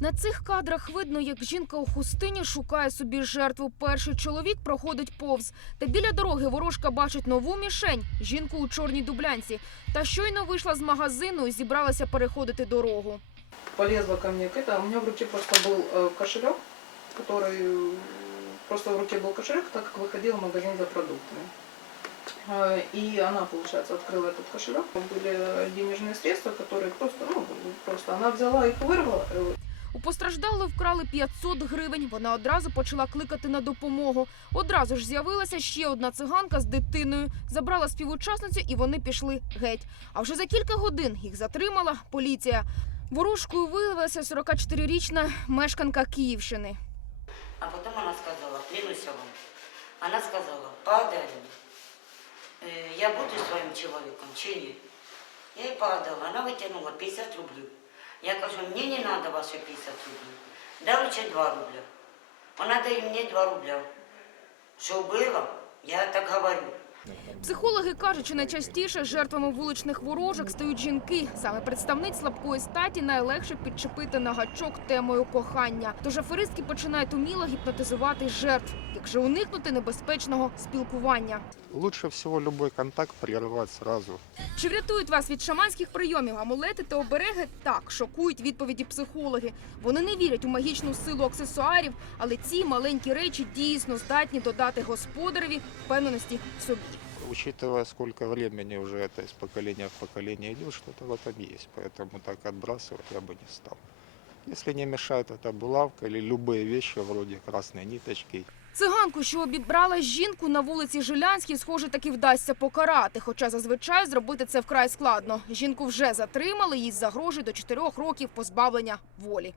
На цих кадрах видно, як жінка у хустині шукає собі жертву. Перший чоловік проходить повз. Та біля дороги ворожка бачить нову мішень жінку у чорній дублянці. Та щойно вийшла з магазину і зібралася переходити дорогу. полезла ко мне к это, а у меня в руке просто был э, кошелек, который э, просто в руке был кошелек, так как выходила в магазин за продуктами. Э, И она, получается, открыла этот кошелек. Там были денежные средства, которые просто, ну, просто она взяла их вырвала. э, У постраждалої вкрали 500 гривень. Вона одразу почала кликати на допомогу. Одразу ж з'явилася ще одна циганка з дитиною. Забрала співучасницю і вони пішли геть. А вже за кілька годин їх затримала поліція. Ворожкою виявилася 44-річна мешканка Київщини. А потом она сказала, клянусь вам, она сказала, падай, э, я буду своим человеком, чи нет? Я ей подала, она вытянула 50 рублей. Я кажу, мне не надо ваши 50 рублей, дай лучше 2 рубля. Она дает мне 2 рубля. Что было, я так говорю. Психологи кажуть, що найчастіше жертвами вуличних ворожок стають жінки. Саме представниць слабкої статі найлегше підчепити на гачок темою кохання. Тож аферистки починають уміло гіпнотизувати жертв Як же уникнути небезпечного спілкування? Лучше всего любой контакт прерывать сразу. Чи врятують вас від шаманських прийомів амулети та обереги? Так, шокують відповіді психологи. Вони не вірять у магічну силу аксесуарів, але ці маленькі речі дійсно здатні додати господареві впевненості в собі. Учитывая, сколько времени уже это из поколения в поколение идет, что-то в этом есть. Поэтому так отбрасывать я бы не стал. Если не мешает эта булавка или любые вещи вроде красной ниточки, Циганку, що обібрала жінку на вулиці Жилянській, схоже, таки вдасться покарати. Хоча зазвичай зробити це вкрай складно. Жінку вже затримали, їй загрожує до чотирьох років позбавлення волі.